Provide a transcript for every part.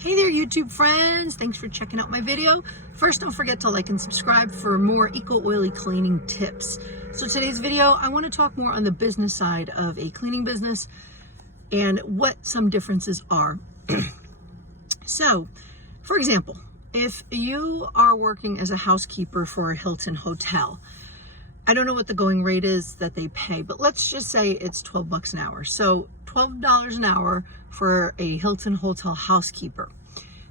Hey there, YouTube friends. Thanks for checking out my video. First, don't forget to like and subscribe for more eco-oily cleaning tips. So today's video, I want to talk more on the business side of a cleaning business and what some differences are. So, for example, if you are working as a housekeeper for a Hilton hotel, I don't know what the going rate is that they pay, but let's just say it's 12 bucks an hour. So $12 an hour for a Hilton hotel housekeeper.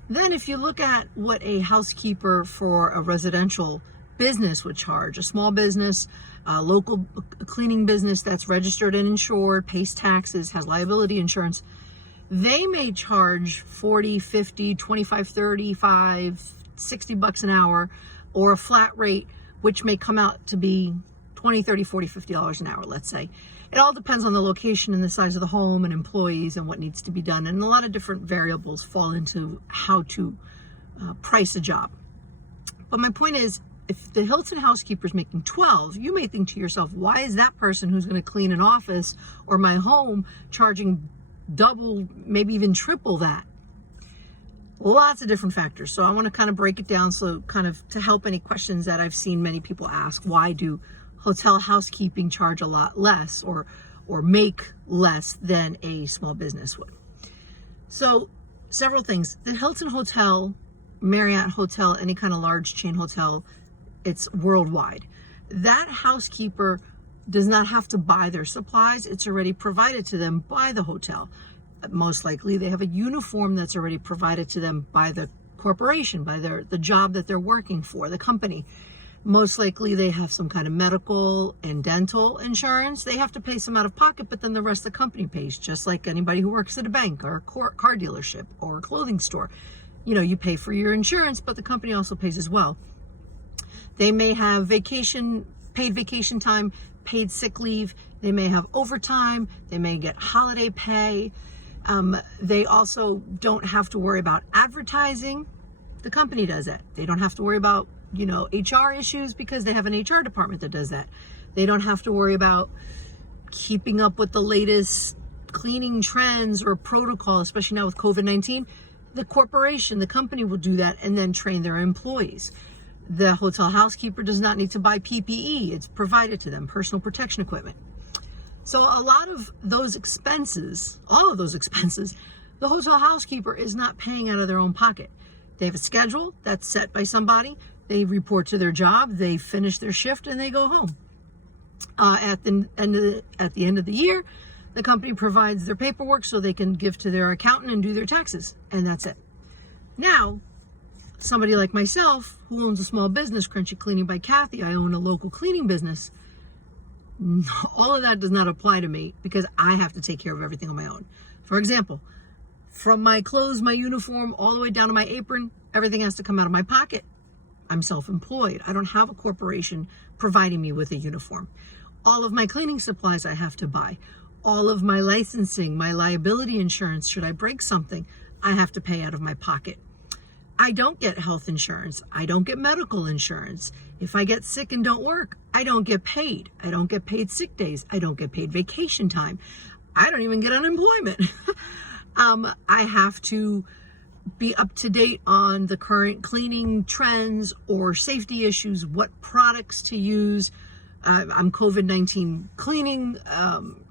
Then if you look at what a housekeeper for a residential business would charge, a small business, a local cleaning business that's registered and insured, pays taxes, has liability insurance, they may charge 40, 50, 25, 35, 60 bucks an hour, or a flat rate, which may come out to be 20, 30, 40, $50 an hour, let's say. It all depends on the location and the size of the home and employees and what needs to be done. And a lot of different variables fall into how to price a job. But my point is, if the Hilton housekeeper is making 12, you may think to yourself, why is that person who's going to clean an office or my home charging double, maybe even triple that? Lots of different factors. So I want to kind of break it down so kind of to help any questions that I've seen many people ask. Why do hotel housekeeping charge a lot less or make less than a small business would? So several things. The Hilton Hotel, Marriott Hotel, any kind of large chain hotel, it's worldwide. That housekeeper does not have to buy their supplies. It's already provided to them by the hotel. Most likely they have a uniform that's already provided to them by the corporation, by the job that they're working for, the company. Most likely they have some kind of medical and dental insurance. They have to pay some out of pocket, but then the rest of the company pays, just like anybody who works at a bank or a car dealership or a clothing store. You know, you pay for your insurance, but the company also pays as well. They may have paid vacation time, paid sick leave. They may have overtime. They may get holiday pay. They also don't have to worry about advertising. The company does that. They don't have to worry about, HR issues because they have an HR department that does that. They don't have to worry about keeping up with the latest cleaning trends or protocol, especially now with COVID-19. The corporation, the company will do that and then train their employees. The hotel housekeeper does not need to buy PPE. It's provided to them, personal protection equipment. So a lot of those expenses, all of those expenses, the hotel housekeeper is not paying out of their own pocket. They have a schedule that's set by somebody. They report to their job, they finish their shift, and they go home. At the end of the year, the company provides their paperwork so they can give to their accountant and do their taxes, and that's it. Now, somebody like myself, who owns a small business, Crunchy Cleaning by Kathy, I own a local cleaning business. All of that does not apply to me because I have to take care of everything on my own. For example, from my clothes, my uniform, all the way down to my apron, everything has to come out of my pocket. I'm self-employed. I don't have a corporation providing me with a uniform. All of my cleaning supplies I have to buy. All of my licensing, my liability insurance, should I break something, I have to pay out of my pocket. I don't get health insurance. I don't get medical insurance. If I get sick and don't work, I don't get paid. I don't get paid sick days. I don't get paid vacation time. I don't even get unemployment. I have to be up to date on the current cleaning trends or safety issues, what products to use. I'm COVID-19 cleaning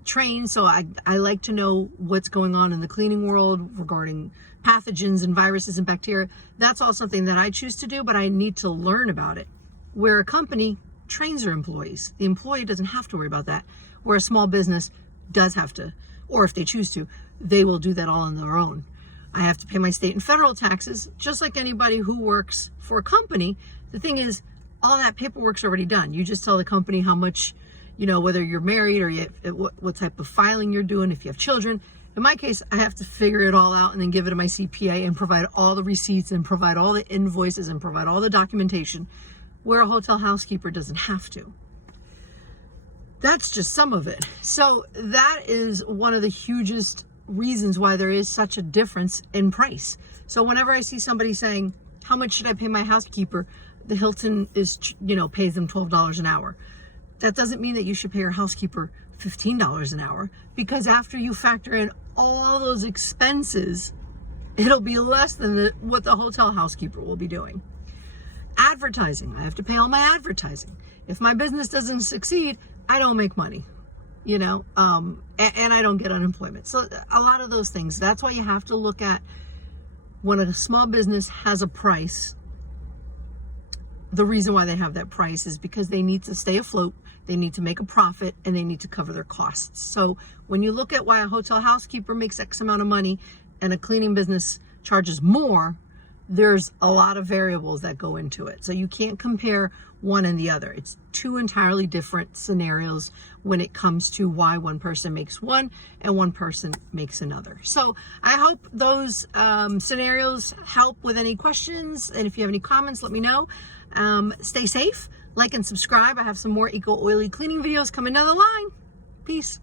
trained, so I like to know what's going on in the cleaning world regarding pathogens and viruses and bacteria. That's all something that I choose to do, but I need to learn about it. Where a company trains their employees, the employee doesn't have to worry about that. Where a small business does have to, or if they choose to, they will do that all on their own. I have to pay my state and federal taxes, just like anybody who works for a company. The thing is, all that paperwork's already done. You just tell the company how much, whether you're married or what type of filing you're doing, if you have children. In my case, I have to figure it all out and then give it to my CPA and provide all the receipts and provide all the invoices and provide all the documentation, where a hotel housekeeper doesn't have to. That's just some of it. So that is one of the hugest reasons why there is such a difference in price. So whenever I see somebody saying, how much should I pay my housekeeper? The Hilton pays them $12 an hour. That doesn't mean that you should pay your housekeeper $15 an hour, because after you factor in all those expenses, It'll be less than what the hotel housekeeper will be doing. Advertising. I have to pay all my advertising. If my business doesn't succeed, I don't make money, you know, and I don't get unemployment. So a lot of those things. That's why you have to look at when a small business has a price. The reason why they have that price is because they need to stay afloat, they need to make a profit, and they need to cover their costs. So when you look at why a hotel housekeeper makes X amount of money and a cleaning business charges more, there's a lot of variables that go into it. So you can't compare one and the other. It's two entirely different scenarios when it comes to why one person makes one and one person makes another. So I hope those scenarios help with any questions. And if you have any comments, let me know. Stay safe, like and subscribe. I have some more eco-oily cleaning videos coming down the line. Peace.